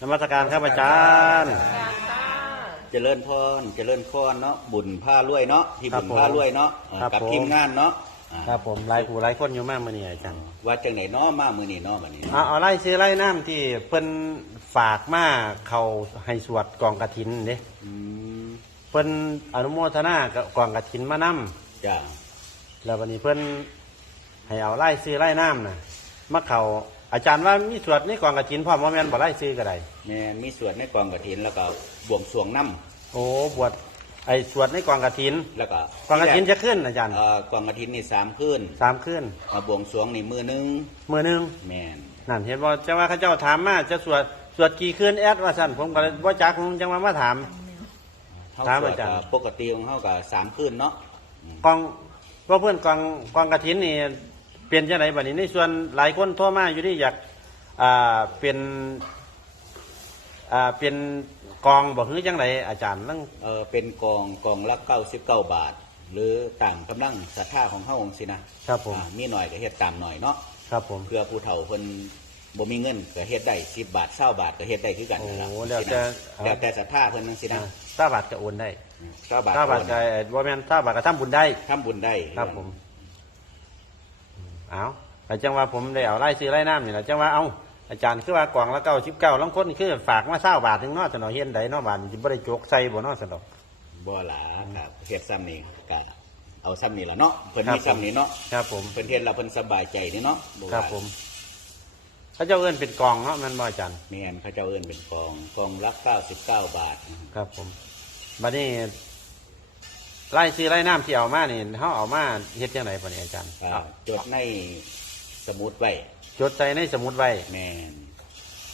นมัสการครับอาจารย์เจริญพรเจริญพรเนาะบุญผ้ารวยเนาะที่ครับุบญผมผ้ารวยเนาะเออครับกับผม ทีมงานเนาะอ่าครับผมหลายผู้หลายคนอยู่มากมานี่อาจารย์ว่าจังไหนเนาะมามือนี่เนาะบัดนี้เอาเอาไล่ซื้อไล่น้ำที่เพิ่นฝากมาเขาให้สวดกองกระถินเด้อืมเพิ่นอนุโมทนากับกองกระถินมานํจ้าแล้ววันนี้เพิ่นให้เอาไล่ซื้อไล่น้ำน่ะมาเขา อาจารย์ว่ามีสวดในกองกระถินพร้อมว่าแม่นบ่ไล่ซื้อก็ได้แม่นมีส่วนในกองกฐินแล้วก็บวงสรวงน้โอ้บวชไอ้สวดในกองกระถินำแล้วก็กองกระถินจะขึ้นอาจารย์เอ่อกองกฐินนี่สามคืนสามขึ้นมาบวงสรวงนี่มือหนึงมือหนึงแม่นนั่นเห็นบ่จังว่าเขาเจ้าถามมาจะสวดสวดกี่คืนแอดว่าสั่นผมก็เลยบ่จักผมจังว่ามาถามเฮาถามสวดอาจารย์ก็ปกติของเฮาก็สามคืนเนาะกองว่าเพื่อนกองกองกระถินนี่ เปลี่ยนจังไหนบัดนี้ในส่วนหลายคนโทรมาอยู่ที่อยากอ่าเป็นอ่าเป็นกองบอกคือจังไหนอาจารย์นั่งเออเป็นกองกองละ99 บาท หรือต่างกำลังศรัทธาของเฮาองสินะครับผม อ่ามีหน่อยก็เฮ็ดตามหน่อยเนาะครับผม เพื่อผู้เฒ่าเพิ่นบ่มีเงินก็เฮ็ดได้10บาท20บาทก็เฮ็ดได้คือกันนั่นล่ะโอ้แล้วแต่แล้วแต่ศรัทธาเพิ่นจังซี่นะถ้าบาทก็โอนได้9บาทถ้าบาทก็ว่าแม่นถ้าบาทก็ทำบุญได้ ทำบุญได้ครับผม เอาแต่จังว่าผมได้เอาไล่ซื้อไล่น้ำนี่แหละจังว่าเอาอาจารย์คือว่ากล่องละเก้าสิบเก้าลังคนคือฝากมาเศร้าบาทถึงเนอสนอเฮียนใดเนอบาทจิบ่ได้โจกใส่บ่เนอสนอบ่หลาครับเฮ็ดซ้ำนี่ก็เอาซ้ำนี่ล่ะเนาะเพิ่นครับมีซ้ำนี่เนาะครับผมเพิ่นเฮ็ดแล้วเพิ่นสบายใจนี่เนาะว่าครับผมเขาเจ้าเอื้นเป็นกองเนาะแมันบ่อาจารย์แม่นเขาเจ้าเอิ้นเป็นกองกองละ99บาท ครับผมบัดนี้ ไล่ซื้อไล่น้ำที่เอามานี่เขาเอามาเฮ็ดจังไดปะเนี่ยอาจารย์อ่าเอาจดในสมุดไว้จดใส่ในสมุดไว้แม่น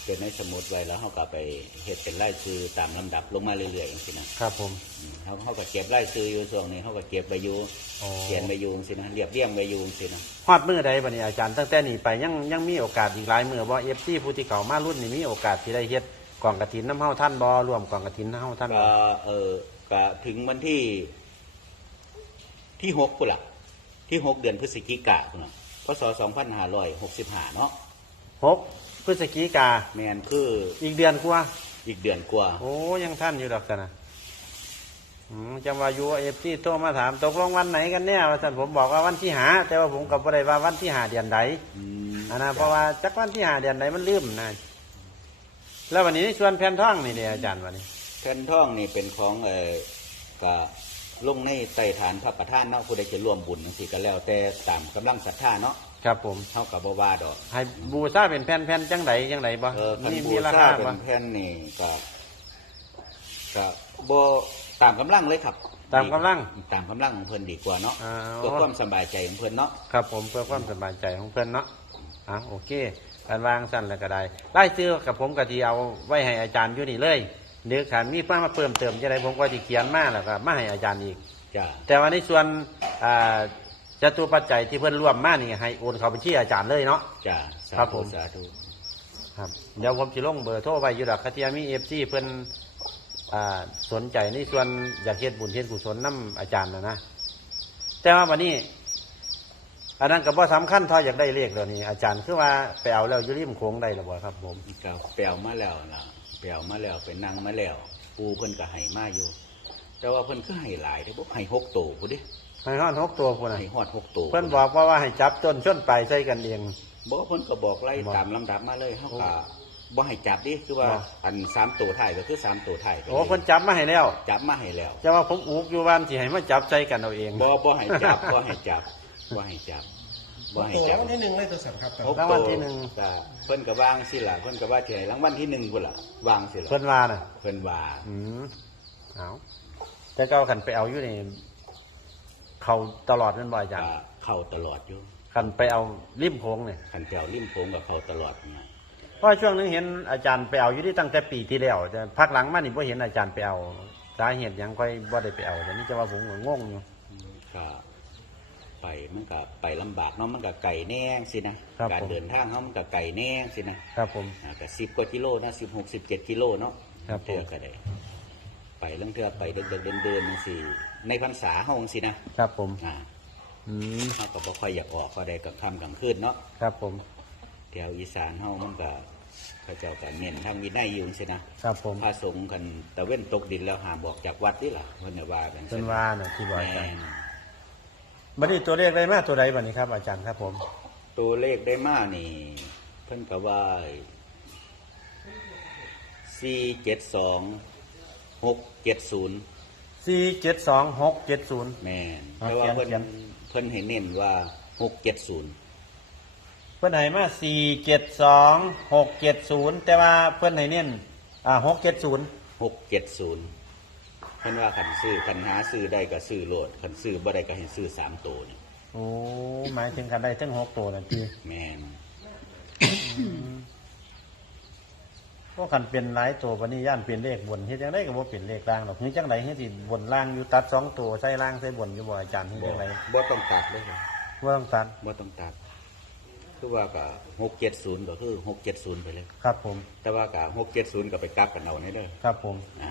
จดในสมุดไว้แล้วเฮาก็ไปเฮ็ดเป็นรายชื่อตามลำดับลงมาเรื่อยๆจังซี่นะครับผมอืมเขาเขาก็เก็บรายชื่ออยู่ช่วงนี้เขาก็เก็บไว้อยู่อ๋อเขียนไว้อยู่จังซี่นะเรียบเรียงไว้อยู่จังซี่นะฮอดมือใดปะเนี่ยอาจารย์ตั้งแต่นี้ไปยังยังมีโอกาสอีกหลายมือบ่เอฟซีผู้ที่เขามารุ่นนี่มีโอกาสที่ได้เฮ็ดกองกระถินน้ำเฮาท่านบ่รวมกองกระถินน้ำเฮาท่านบ่ก็เออก็ถึงวันที่ ที่หกพุ่นล่ะที่หกเดือนพฤศจิกาพุ่นน่ะพศสองพันห้าร้อยหกสิบห้าเนาะหกพฤศจิกาแมนคืออีกเดือนกว่าอีกเดือนกว่าโอ้ยังท่านอยู่ดอกกันนะอืมจังว่าอยู่เอฟซีโทรมาถาม ตกลงวันไหนกันเนี่ยว่าท่านผมบอกว่าวันที่หา แต่ว่าผมกับบ่ได้ว่าวันที่หาเดือนใดอืมอันนะเพราะว่าจักวันที่หาเดือนใดมันลืมนะแล้ววันนี้ชวนแผ่นท่องนี่เดียอาจารย์วันนี้แท่นท่องนี่เป็นของเออก็ ลงในไต่ฐานพระประธานเนาะผู้ใดจะร่วมบุญจังซี่ก็แล้วแต่ตามกำลังศรัทธาเนาะครับผมเท่ากับบ่ว่าดอก ให้บูซาเป็นแผ่นแผ่นจังไดจังไดบ่เออคันมีบูมีราชาคาเป็บ่นแผ่นนี่ก็ก็บ่ตามกำลังเลยครับตามกำลัง ตามกำลังของเพิ่นดีกว่าเนาะอ่า เพื่อความสบายใจของเพิ่นเนาะ ครับผมเพื่อความสบายใจของเพื่อนเนาะอะโอเคการวางสั้นแล้วก็ได้ไล่ซื้อกับผมกะทีเอาไว้ให้อาจารย์อยู่นี่เลย หรือขันมีเพิ่มมาเพิ่มเติมจะได้ผมก็จะเขียนมาแล้วก็มาให้อาจารย์อีก จ้าแต่ว่าในส่วนอ่าจตุปัจจัยที่เพื่อนร่วมมานี่ให้โอนเข้าบัญชีอาจารย์เลยเนาะ จ้าสาครับผธุม สาธุครับเดี๋ยวผมจะลงเบอร์โทรไปอยู่ดอกคาเทียมีเอฟซีเพื่อนอ่าสนใจในส่วนอยากเฮ็ดบุญเฮ็ดกุศลน้ำอาจารย์นะนะ แต่ว่าวันนี้ อันนั้นก็บ่สำคัญเท่าอยากได้เลขเดี๋ยวนี้อาจารย์คือว่าไปเอาแล้วอยุริมโค้งได้หรือเปล่าครับผม ก็แปลวมาแล้วล่ะ แปลวมาแล้วเป็นนางมาแล้ว ปูเพิ่นก็ให้มาอยู่ แต่ว่าเพิ่นก็ให้หลายเด้บ่ให้หกโตพุ่นเด้ให้ฮอดหกตัวพุ่นน่ะให้ฮอดหกโตเพิ่นบอกว่าว่าให้จับต้นชนปลายใส่กันเองบ่เพิ่นก็บอกไล่บอกตามลำดับมาเลยเฮาก็บ่ให้จับดิคือว่าบอกอันสามตัวท้ายก็คือสามตัวท้ายไปโอ้เพิ่นจับมาให้แล้ว จับมาให้แล้วจะว่าผมอุกอยู่บ้านสิให้มาจับใส่กันเอาเองบ่บ่ให้จับบ่ให้จับบ่ให้จับ บ่ให้โอ้จับ วันที่หนึ่งเลยตัวสันครับหกรางวัลที่หนึ่งก็เพิ่นก็วางสิล่ะเพิ่นก็ว่าสิให้รางวัลที่หนึ่งพุ่นล่ะวางสิล่ะเพิ่นว่าน่ะ เพิ่นว่าอืมเอาแต่เก้าขันไปเอาอยู่นี่เขาตลอดเป็นบ่อยจังก็เข้าตลอดอยู่ขันไปเอาริมโค้งเนี่ยคันแถวริมโขงก็เข้าตลอดนะเพราะช่วงนึงเห็นอาจารย์ไปเอาอยู่ที่ตั้งแต่ปีที่แล้วแต่พักหลังมานี่พ่เห็นอาจารย์ไปเอาสาเหตุหยังค่อยบ่ได้ไปเอาแต่นี่จะว่าผมก็งงอยู่ก็ ไปมันก็ไปลำบากเนาะมันก็ไก่แน่งสินะครับการผม เดินทางเขามันก็ไก่แน่งสินะครับผม อ่าก็สิบกว่ากิโลนะสิบหกสิบเจ็ดกิโลเนาะครับผม เทือก็ได้ไปเรื่องเทือไปเดินเดินเดินเดินจังสิในพรรษาเฮาจังสินะครับผม อ่าอืม เฮาก็บ่ค่อยอยากออกก็ได้กับค่ำกลางคืนเนาะครับผม แถวอีสานเฮามันก็พระเจ้าก็เน้นทางวินัยอยู่สินะครับผมพระสงฆ์กันตะเว้นตกดินแล้วหามบอกจากวัดนี่ล่ะเพิ่นน่ะว่ากันเป็นว่าน่ะที่บอกอาแม่จารย์น บัดนี้ตัวเลขได้มาตัวใดบัดนี้ครับอาจารย์ครับผมตัวเลขได้มานี่ เพิ่นก็ว่าสี่เจ็ดสองหกเจ็ดศูนย์สี่เจ็ดสองหกเจ็ดศูนย์ แม่นเอาแต่ว่าเขีเพิ่ยนนเขียน เพิ่นให้เน้นว่าหกเจ็ดศูนย์เพิ่นให้มาสี่เจ็ดสองหกเจ็ดศูนย์แต่ว่าเพิ่นให้เน้นอ่าหกเจ็ดศูนย์หกเจ็ดศูนย์เพิ่นว่าคันซื้อคันหาซื้อได้ก็ซื้อโลดคันซื้อบ่ได้ก็ให้ซื้อสามตัวนี่โอ้หมายถึงกันได้ทั้งหกตัวนั่นทีแม่นพวกกันเป็นหลายตัววันนี้ย่านเปลี่ยนเลขบนเฮ็ดจังไดก็บ่เปลี่ยนเลขล่างหรอกนี่จังไดเฮ็ดสิบนล่างอยู่ตัดสองตัวใส่ล่างใส่บนอยู่บ่อาจารย์เฮ็ดบ่จังไดบ่ต้องตัดเลยครับว่าต้องตัดบ่ต้องตัด คือว่าก็หกเจ็ดศูนย์ก็คือหกเจ็ดศูนย์ไปเลย ครับผม แต่ว่าก็หกเจ็ดศูนย์ก็ไปกลับกันเอาในเด้อครับผมอ่า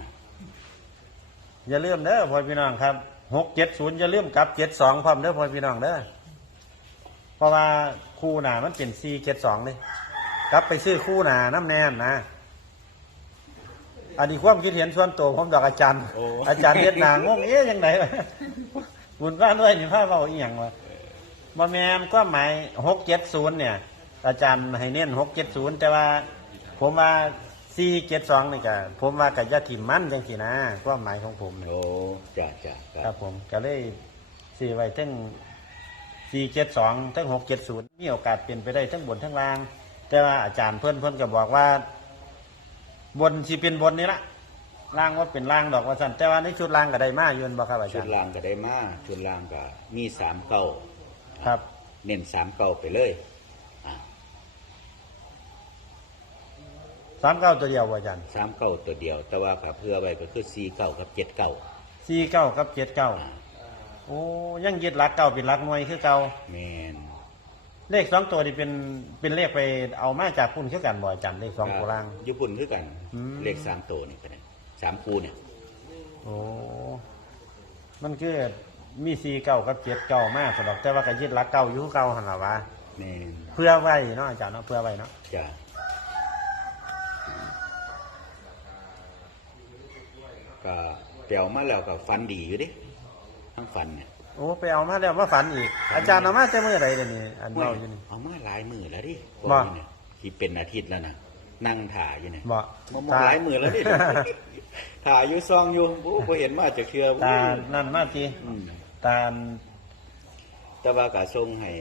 อย่าลืมเด้อพ่อพี่น้องครับหกเจ็ดศูนย์อย่าลืมกลับเจ็ดสองพร้อมเด้อพ่อพี่น้องเด้อเพราะว่าคู่หนามันเป็นสีเจ็ดสองเลยกลับไปซื้อคู่หนาน้ำแนมนะอันนี้ความคิดเห็นส่วนตัวผมดอกอาจารย์ อาจารย์เวียดนามงงเอ๊ยยังไงวะบุญบ้านด้วยนี่พาเบาอีหยังวะบ่แมนก็หมายหกเจ็ดศูนย์เนี่ย อาจารย์ให้เน้นหกเจ็ดศูนย์แต่ว่า ผมว่า สี่เจ็ดสองนี่ก็ผมว่ากับยาถิ่มมันจังสินะความหมายของผมเนี่ยโอ้จ้าจ้าครับผมก็เลยสี่ไว้ทั้งสี่เจ็ดสองทั้งหกเจ็ดศูนย์มีโอกาสเปลี่ยนไปได้ทั้งบนทั้งล่าง แต่ว่าอาจารย์เพื่อนเพื่อนก็บอกว่า บนสิเป็นบนนี่ละล่างว่าเป็นล่างดอกว่าสันแต่ว่าในชุดล่างก็ได้มาอยืนบ่ครับอาชุจาดรย์ล่างก็ได้มาชุดล่างก็มีสามเก้าครับ เน้นสามเก้าไปเลยอ่า สามเก้าตัวเดียวว่าอาจารย์สามเก้าตัวเดียว แต่ว่าก็เพื่อไว้ก็คือสี่เก้ากับเจ็ดเก้าสี่เก้ากับเจ็ดเก้าโอ้ยังยึดหลักเก้าเป็นหลักหน่วยคือเก้าแมนเลขสองตัวนี่เป็นเป็นเลขไปเอามาจากพุ่นคือกันบ่อาจารย์เลขสองตัวล่างญี่ปุ่นคือกันอืมเลขสามตัวนี่ก็ได้สามคูเนี่ยโอ้มันคือมีสีเก่ากับเจ็ดเก่ามากสำหรับแต่ว่าก็ยึดหลักเก่าอยู่คือเก่าหันละวะแมนเพื่อไว้เนาะอาจารย์เนาะเพื่อไว้เนาะจ้า ก็เปียวมาแล้วก็ฟันดีอยู่ดิทั้งฟันเนี่ยโอ้ไปเอามาแล้วมาฝันอีก อาจารย์เอามาแต่เมื่อไรเดี๋ยวนี้อันเล่าอยู่นี่เอามาหลายมือแล้วดิบ่พวกนี้เนี่ยที่เป็นอาทิตย์แล้วนะนั่งถ่ายอยู่เนี่ยบ่มามองหลายมือแล้วดิถ่ายอยู่ซองอยู่โอ้บ่เห็นมาจะเชื่อตานั่นมาทีอืมตาแต่ว่ากะส่งให้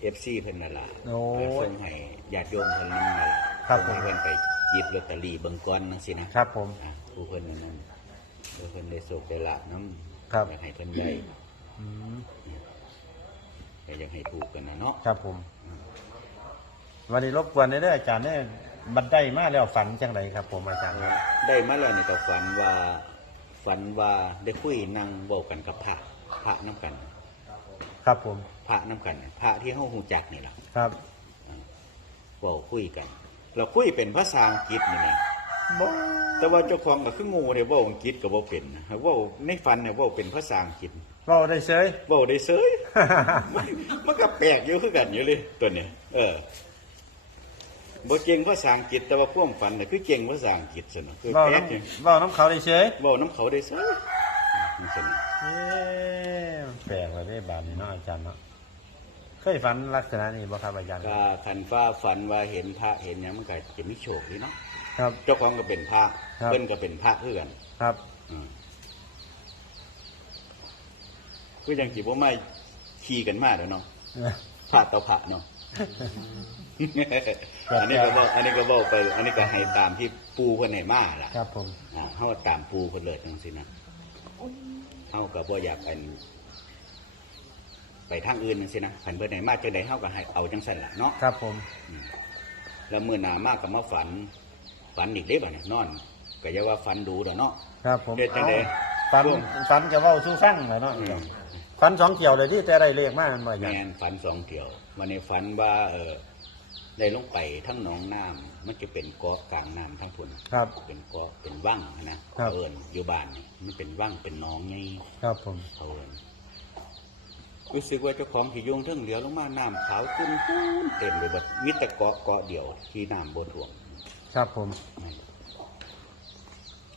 เอฟซีเพิ่นนั่นล่ะโอ้ส่งให้ญาติโยมเพิ่นนั่นล่ะครับส่งให้เพิ่นไปหยิบลอตเตอรี่เบิ่งก่อนจังซี่นะครับผมอะ ผู้เพิ่นนั่นนั่นเดี๋ยวเพิ่นได้โชคได้ลาภนำครับ อยากให้เพิ่นได้อืมก็อยากให้ถูกกันนะเนาะครับผม วันนี้รบกวนได้เด้ออาจารย์เนี่ยบันได้มาแล้วฝันจังไรครับ ผมอาจารย์ครับได้มาแล้วนี่ก็ฝันว่าฝันว่าได้คุยนั่งเว้ากันกับพระพระนํกัน ครับผม พระนํกันพระที่เฮาฮู้จักนี่ล่ะครับ เว้าคุยกัน เราคุยเป็นภาษาอังกฤษนี่นะ บ่แต่ว่าเจ้าของก็คืองูเนี่ยเว้าอังกฤษก็บ่เป็นนะเว้าในฝันเนี่ยเว้าเป็นภาษาอังกฤษเราได้เฉย เว้าได้เสยมันมันก็แปลกอยู่คือกันอยู่เลยตัวเนี้ยเออบ่เก่งภาษาอังกฤษแต่ว่าความฝันน่ะคือเก่งภาษาอังกฤษซะเนาะคือเว้าแปลกน้อยู่ำเว้าน้ำเขาได้เฉยเว้าน้ำเขาได้เสยนี่ซั่นน่ะเอ๊ะแปลกเลยได้บาดนี้เนาะอาจารย์เนาะเคยฝันลักษณะนี้บ่ครับอาจารย์ ก็คันฟ้าฝันว่าเห็นพระเห็นหยังมันก็จะมีโชคดีเนาะ ครับ เจ้าของก็เป็นพระครับ เพิ่นก็เป็นพระคือกันครับ อืมคือยังสิบ่มาขี่กันมาแล้วเนาะพระต่อพระเนาะอันนี้ก็บอกอันนี้ก็บอกไป อันนี้ก็ให้ตามที่ปูเพิ่นให้มาล่ะ ครับผม อ่าเฮาตามปูเพิ่นเลยจังซี่นะเฮาก็บ่อยากอันไปทางอื่นจังซี่นะคันเพิ่นให้มาจังได๋เฮาก็ให้เอาจังซั่นล่ะเนาะครับผม แล้วมื้อหน้ามาก็มาฝัน ฝันอีกเด้บ่เนี่ยนอนก็อย่าว่าฝันดูดอกเนาะ ครับผมเฮ็ดจังใดฝันฝันจะเว้าสู้ฟังเลยเนาะอืมฝันสองเกี่ยวเลยที่แต่ได้เลขมากมันบ่อาจารแม่ย์นฝันสองเที่ยววันนี้ฝันว่าเออได้ลงไปทั้งหนองน้ำมันจะเป็นเกาะกลางน้ำทั้งพุ่นครับ เป็นเกาะเป็นว่างนะครับ เอิญอยู่บ้านนี่มันเป็นว่างเป็นหน้องไงครับผมเขาเอิญรู้สึกว่าเจ้าของที่โยงเทิงเหลียวลงมาน้ำขาวขึ้นพูนเต็มเลยบัดมิตรเกาะเกาะเดียวที่น้ำบนถ่วง ครับผม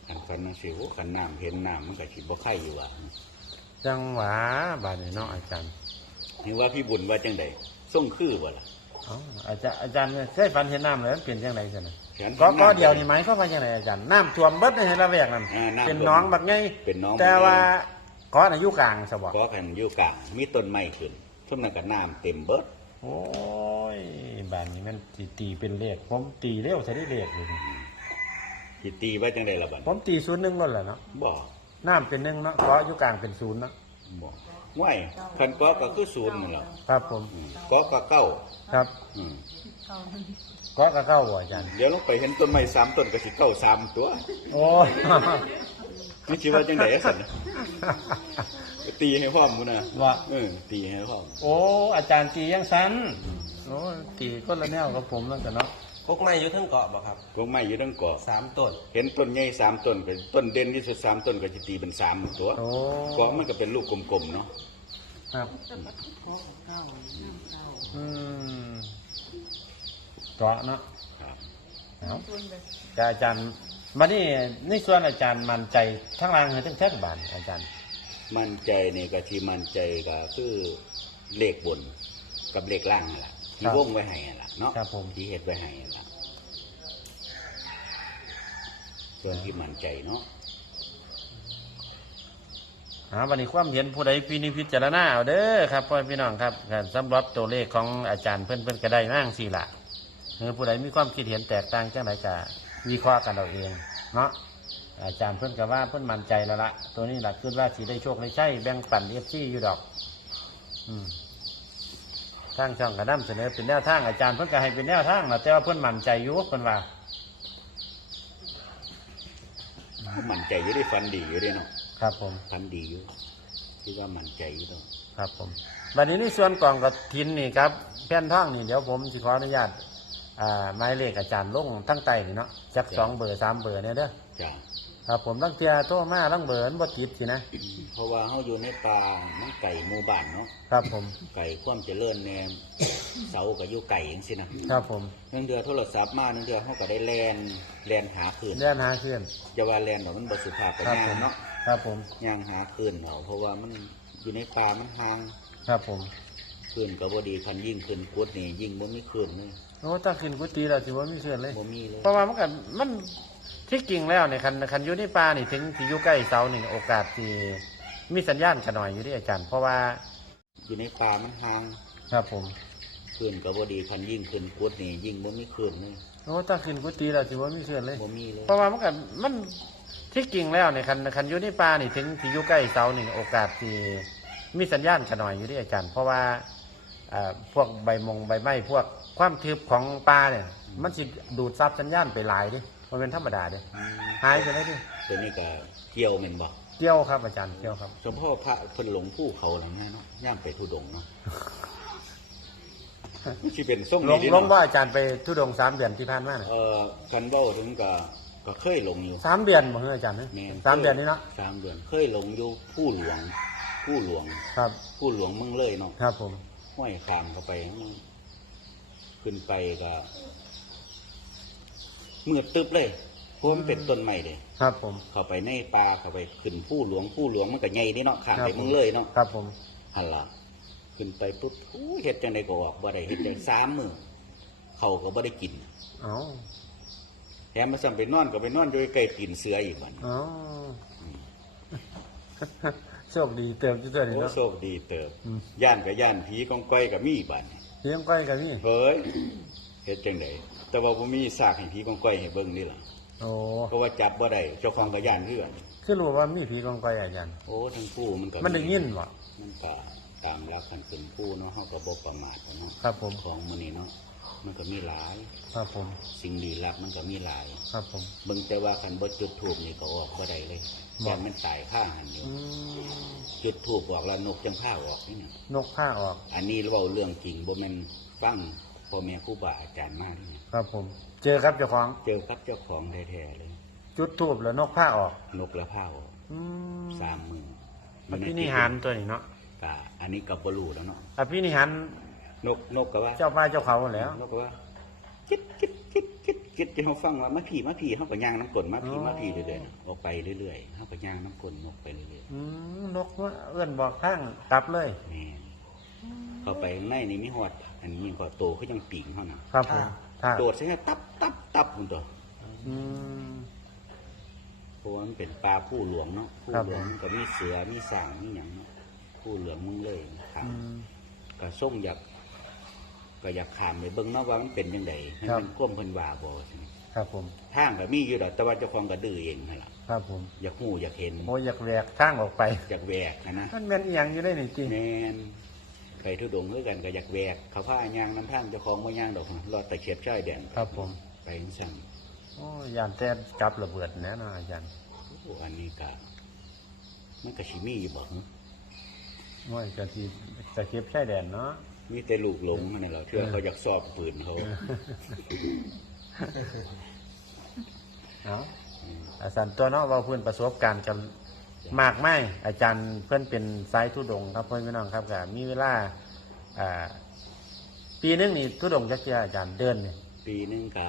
ขันฟันนังสิวขันน้ำเห็นน้ำมันก็สิบ่ไข่อยู่ว่ะจังหวะบาดนี้เนาะอาจารย์เห็นว่าพี่บุญว่าจังใดส่งคือบ่ล่ะเอ้าอาจารย์อาจารย์เคยฝันเห็นน้ำเลยมันเป็นจังไดซั่นน่ะฉันก็ห็นก็น้ำเดียวนี่ไหมก็ว่าจังไดอาจารย์น้ำท่วมเบิดในเห็นละแวกนั่นอ่าน้ำเป็นหน้องบักไงเป็นหนองแต่บักใหญ่ว่าก้อนอายุกลางซะบ่ก็ขันอยู่กลางมีต้นไม้ขึ้นทุ่มนั้นก็น้ำเต็มเบิด โอ้ยบานนี้มันสิตีเป็นเลขผมตีเร็วซะได้เลขเลยสิตีว่าจังใดล่ะบัดผมตีศูนย์หนึ่งนั่นแหละเนาะบ่น้ำเป็นหนึ่งเนาะก้อนอายุกลางเป็นศูนย์เนาะบ่ไหวขันก็ก็คือศูนย์นั่นแหละครับผมอืมก็ก็เก้าครับอืมก้อนก็เข้าบ่อาจารย์เดี๋ยวลงไปเห็นต้นไม้สามต้นก็สิเก้าสามตัวโอ้ย นี่คิดว่าจังไดอะสันน่ะ ตีให้พร้อมกูนะว่าเออตีให้พร้อมโอ้ อาจารย์ตียังสันโอ้ตีคนละแนวกับผมนั่นกันเนาะพวกไม้อยู่เทั้งเกาะบ่ครับพวกไม้อยู่ทั้งเกาะสามต้น เห็นต้นใหญ่สามต้นก็ต้นเด่นที่สุดสามต้นก็จะตีเป็นสามตัวโอ้เกาะมันก็เป็นลูกกลมๆเนาะครับอืมเกาะเนาะครับเอาแต่อาจารย์มานี่ในส่วนอาจารย์มั่นใจทั้งรางหรือทั้งแท้บานอาจารย์ มั่นใจนี่ก็ที่มั่นใจก็คือเลขบนกับเลขล่างนั่นแหละที่วงไว้ให้นั่นล่ะเนาะครับผม ที่เฮ็ดไว้ให้นั่นล่ะส่วนที่มั่นใจเนาะอ่าวันนี้ความเห็นผู้ใดพินิจพิจารณาเอาเด้อครับพ่อพี่น้องครับครับสำหรับตัวเลขของอาจารย์เพื่อนเพื่อนก็ได้นั่งสี่ละหรือผู้ใดมีความคิดเห็นแตกต่างจังไรจะวิเคราะห์กันเอาเองเนาะ อาจารย์เพื่อนก็ว่าเพื่อนมั่นใจแล้วละตัวนี้หลักคือว่าสีได้โชคได้ใช่แบ่งปันเอฟซีอยู่ดอก อืมทางช่องกระนำเสนอเป็นแนวทางอาจารย์เพื่อนก็ให้เป็นแนวทางนะแต่ว่าเพื่อนมั่นใจอยู่เพื่อนว่ามั่นใจอยู่ได้ฟันดีอยู่ได้เนาะครับผมฟันดีอยู่ที่ว่ามั่นใจอยู่เนาะครับผมวันนี้ในส่วนกล่องกระถินนี่ครับแผ่นท่องนี่เดี๋ยวผมสิขออนุญาตอ่าหมายเลขอาจารย์ลงตั้งไตนี่เนาะจักสองเบอร์สามเบอร์เนี่ยเด้อจ้ะ ครับผมตั้งเตียโทรมาตั้งเบอร์มันบ่ติดสินะ เพราะว่าเฮาอยู่ในป่ามันไก่หมู่บ้านเนาะครับผม ไก่ความเจริญแนมเสาก็อยู่ไก่จังซี่นะครับผมเนื่องเดือโทรศัพท์มาเนื่องเดือเฮาก็ได้แลนแลนหาคืนเลื่อนหาขึ้นจะว่าแลนดอกมันบ่สุภาพก็ครับย่าผงมเนาะครับผมย่างหาคืนเอาเพราะว่ามันอยู่ในป่ามันห่างครับผมคืนก็บ่ดีคันยิ่งคืนกุดนี่ยิ่งบ่มีคืนเลยโอ้ตั้งขึ้นกุฏิแล้วสิว่ามีเสื่อนเลย บ่มีเลย เพราะว่ามันก็มัน ที่จริงแล้วเนี่ยคันคันอยู่ในป่านี่ถึงที่อยู่ใกล้เสานี่โอกาสที่มีสัญญาณกันหน่อยอยู่ที่อาจารย์ เพราะว่าอยู่ในป่ามันห่างครับผมคืนก็บ่ดีคันยิ่งคืนกุดนี่ยิ่งบ่มีคืนเลยโอ้ตั้งขึ้นกุฏิแล้วสิว่ามีเสื่อนเลยบ่มีเลย เพราะว่ามันก็มันที่จริงแล้วเนี่ยคันคันอยู่ในป่านี่ถึงที่อยู่ใกล้เสานี่โอกาสที่มีสัญญาณกันหน่อยอยู่ที่อาจารย์ เพราะว่าอ่าพวกใบมงใบไม้พวกความทึบของป่าเนี่ย มันสิดูดซับสัญญาณไปหลายดิ มันเป็นธรรมดาเดิอืมหายไปเลยดิตัวนี้ก็เกี่ยวแม่นบ่เกี่ยวครับอาจารย์เกี่ยวครับเฉพาะพระเพิ่นหลงผู้เขาเหล่านี้เนาะย่ามไปทุดงค์เนาะที่เป็นส่งลนี้งดิลเนาะงว่าอาจารย์ไปทุดงค์สามเดือนที่ผ่านมาน่ะเอ่อคันเว้าถึงก็ก็เคยหลงอยู่สามเดือนบ่เฮ้ยอาจารย์เฮ้ยแม่สามเดือนนี้เนาะสามเดือนเคยหลงอยู่ผู้หลวง ผู้หลวง ครับ ผู้หลวงเมืองเลยเนาะ ครับผม ห้อยขามเข้าไป ขึ้นไปก็ มืดตึ๊บเลยเพราะมันเป็นต้นไม้เลยครับผม เข้าไปในป่าเข้าไปขึ้นผู้หลวงผู้หลวงมันก็ใหญ่นี่เนาะข้ามครับไปเมืองเลยเนาะครับผมหันละขึ้นไปปุ๊บอู้เฮ็ดจังไดก็ออกบ่ได้เฮ็ดจังสามมื้อเขาวก็บ่ได้กินเอ้าแถมมาสั่งไปนอนก็ไปนอนอยู่ใกล้ตีนเสืออีกบัดเอ้าโชคดีเติมจุดเกิดโอ้เนาะโชคดีเติบอืมย่านก็ย่านผีกองก้อยก็มีบัดเลี้ยงก้อยกับนี่เฮ้ย เฮ็ดจังไดแต่ว่าบ่มีซากให้ผีกองก้อยให้เบิ่งนี่ล่ะโอ้เพราะว่าจับบ่ได้เจ้าของก็ย่านคือกันคือรู้ว่ามีผีกองก้อยอาจารย์โอ้ทั้งผู้มันก็มันได้ยินบ่มันก็ตามหลักคันเป็นผู้เนาะเฮาก็บ่ประมาทเนาะครับผมของมื้อนี้เนาะมันก็มีหลาย ครับผม สิ่งลี้ลับมันก็มีหลาย ครับผมเบิ่งแต่ว่าคันบ่จุดทูบนี่ก็ออกบ่ได้เลยบ่แต่มันตายข้างหันอยู่อืมจุดทูบออกแล้วนกจังผ้าออกนี่นะนกผ้าออก อันนี้เว้าเรื่องจริงบ่แม่นฟัง พ่อแม่ครูบาอาจารย์มาที่นี่ครับผม เจอครับเจ้าของเจอกับเจ้าของแท้ๆเลย จุดทูบแล้วนกผ้าออกนกละผ้าออกอืมสามมือมันที่นี่หารตัวนี้เนาะก็อันนี้ก็บ่รู้แล้วเนาะอภินิหารนกนกก็ว่าเจ้าป่าเจ้าเขาแหล้ว นกก็ว่าคิดคิดคิดคิดคิดจะมาฟังว่ามาพี่มาพี่เฮาก็ย่างน้ำกลนมาพี่มาพี่เรื่อยๆนะออกไปเรื่อยๆเฮาก็ย่างน้ำกลนนกไปเรื่อยอืมนกว่าเอื้อนบอกข้างกลับเลย ๆแม่นเข้าไปในนี่มีฮอด อันนี้ก็โตคือยังปีกเฮาน่ะครับผมถ้าโดดใส่ให้ตับตับตับพุ่นตัวอืม เพราะว่ามันเป็นปลาผู้หลวงเนาะผู้ครับหลวงผมมันก็มีเสือมีสางมีหยังเนาะผู้เหลืองมึงเลยขามอืม ก็ส่งอยากก็อยากขามไปเบิ่งเนาะว่ามันเป็นยังไงให้ครับ มันก้มเพิ่นว่าบ่ใช่ไหมครับผม ทางก็มีอยู่ดอกแต่ว่าเจ้าของก็ดื้อเองนั่นล่ะครับผมอยากหู้อยากเห็นโอ้ยอยากแหวกข้างออกไปอยากแหวกนะนะมันแม่นอีหยังอยู่ได้นี่จริงแม่น ไปทุดงค์คือกันก็อยากแหวกเขาพาย่างน้ำทางเจ้าของบ่ย่างดอกรอดตะเข็บชายแดนครับผมไปจังซั่นโอ้ยานแต่กลับระเบิดแน่นอนอาจารย์โอ้อันนี้ก็มันก็สิมีอยู่บ่หึโอ้ยกะทีตะเก็บชายแดนเนาะมีแต่ลูกหลงนั่นแหละเชื่อเขาอยากสอบปืนเขาเอาอาจารย์ตัวเนาะเว่าเพื่อนประสบการณ์กัน มากไหมอาจารย์เพื่อนเป็นสายทุดงค์ครับเพื่อนพี่น้องครับก็มีเวลาอ่าปีหนึงนี่ทุดงค์จักเจียอาจารย์เดินนี่ปีหนึงก็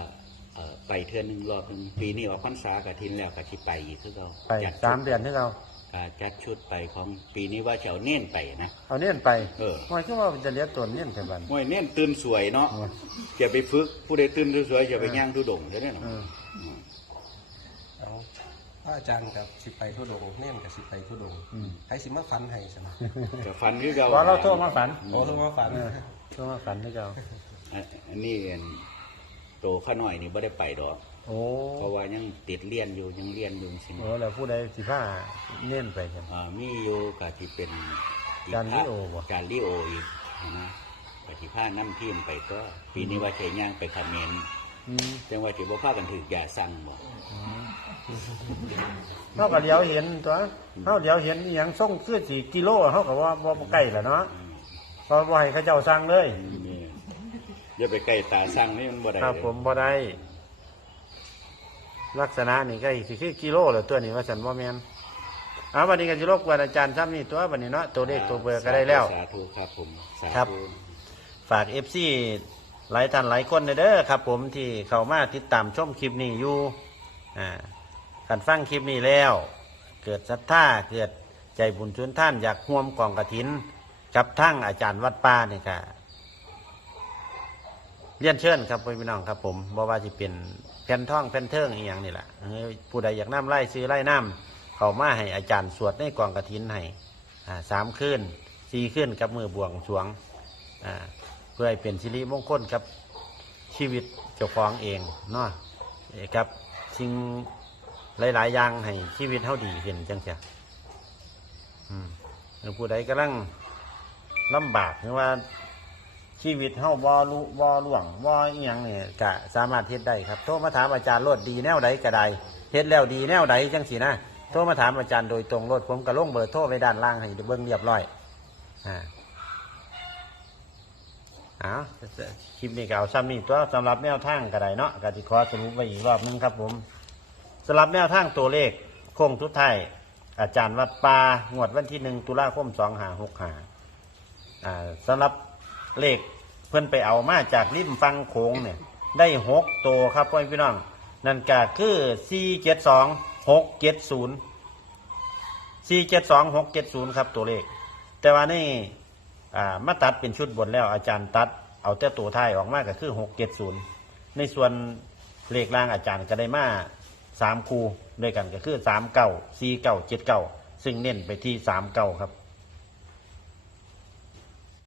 เอ่อไปเทือนหนึ่งรอบหนึงปีนี้ออกพรรษากะทินแล้วกะทิไปอีกคือเขาไปจัดสามเดือนที่เราก็จัดชุดไปของปีนี้ว่าจะเอาเน้นไปนะ เอาเนียนไปเออ ว่าคือว่ามันจะเลี้ยงตัวเนียนแค่บัน มวยเน้นตื่นสวยเนาะโอ้ย จะไปฝึกผู้ใดตื่นสวยๆจะไปย่างทุดงใช่ไหมเนาะ เออเอาพ ระอาจารย์กับสิไปทุดงค์เน่นกับสิไปทุดงค์ให้สิมาฟันให้ใช่ไหมจะฟันคือเราว่าเราโทรมาฝันโอ้โทรมาฟันเออโทรมาฝันที่เราอันอันนี้อันโตข้าน้อยนี่ไม่ได้ไปดอกโอ้เพราะว่ายังติดเรียนอยู่ยังเรียนอยู่สิโหแล้วผู้ใดสิผ้าเนียนไปกันอ่ามีอยู่กะที่เป็นอีจานลิโอบ่จานลิโออีกนะกะที่ผ้าน้ำทีมไปก็ ปีนี้ว่าใช้ย่างไปคาเขมนอืมจังว่าที่บ่พากันถือยาสั่งบ่ เขาก็เลี้ยวเห็นตัวเขาเลี้ยวเห็นอหย่างส่งคือสี่กิโลเขาก็ว่าบ่ใกล้แล้วเนาะเพอบ่ให้เขาเจ้าสั่งเลย นี่อย่าไปใกล้ตาสั่งนี่มันบ่ได้ครับเลยผมบ่ได้ ลักษณะนี่ก็สิคือกิโลแล้วตัวนี้ว่าสันบ่แม่นเอาวันนี้ก็สิรบกวนอาจารย์ซ้ำนี่ตัววันนี้เนาะตัวเลขตัวเบอร์ก็ได้แล้ว สาธุครับผมสาครับ ธุฝากเอฟซีหลายท่านหลายคนเด้อครับผมที่เข้ามาติดตามชมคลิปนี้อยู่อ่า การฟังคลิปนี้แล้ว เกิดศรัทธาเกิดใจบุญชุนท่านอยากห่วมกองกระถิน กับทั้งอาจารย์วัดป่านี่ค่ะเรียนเชิญครับพี่น้องครับ ผมบ่ว่าจะเป็นแผ่นท่องแผ่นเทิงอีกอย่างนี่แหละผู้ใดอยากน้ำไล่ซื้อไล่น้ำเขามาให้อาจารย์สวดในกองกระถินให้สามคืนสี่คืนกับมือบวงสวงอ่าเพื่อให้เป็นสิริมงคลกับชีวิตเจ้าของเองเนาะเอ่อครับสิ่ง หลาย ๆ อย่างให้ชีวิตเท่าดีขึ้นจังเสียอืมหรือผู้ใดกำลังลำบากหรือว่า ชีวิตเฮาบ่ลุบ่ล่วงบ่อีหยังเนี่ยก็สามารถเฮ็ดได้ครับ โทรมาถามอาจารย์โลดดีแนวใดก็ได้เฮ็ดแล้วดีแนวใดจังสินะโทรมาถามอาจารย์โดยตรงโลดผมก็ลงเบอร์โทรไว้ด้านล่างให้เบิ่งเรียบร้อยอ่าเอาคลิปนี้ก็เอาซ้ำนี่ตัวสำหรับแนวทางก็ได้เนาะก็จะขอสรุปไว้อีกรอบนึงครับผม สำหรับแนวทางตัวเลขโค้งทุดท้ายอาจารย์วัดปลางวดวันที่หนึ่งตุลาคมสองหาหกหาอ่าสำหรับเลขเพื่อนไปเอามาจากริมฟังโขงเนี่ยได้หกตัวครับพ่อพี่น้อง นั่นก็คือสี่เจ็ดสองหกเจ็ดศูนย์สี่เจ็ดสองหกเจ็ดศูนย์ครับตัวเลข แต่ว่านี่อ่ามาตัดเป็นชุดบนแล้วอาจารย์ตัดเอาแต่ตัวท้ายออกมาก็คือหกเจ็ดศูนย์ในส่วนเลขล่างอาจารย์ก็ได้มา สามคูด้วยกันก็คือสามเก้าสี่เก้าเจ็ดเก้าซึ่งเน้นไปที่สามเก้าครับ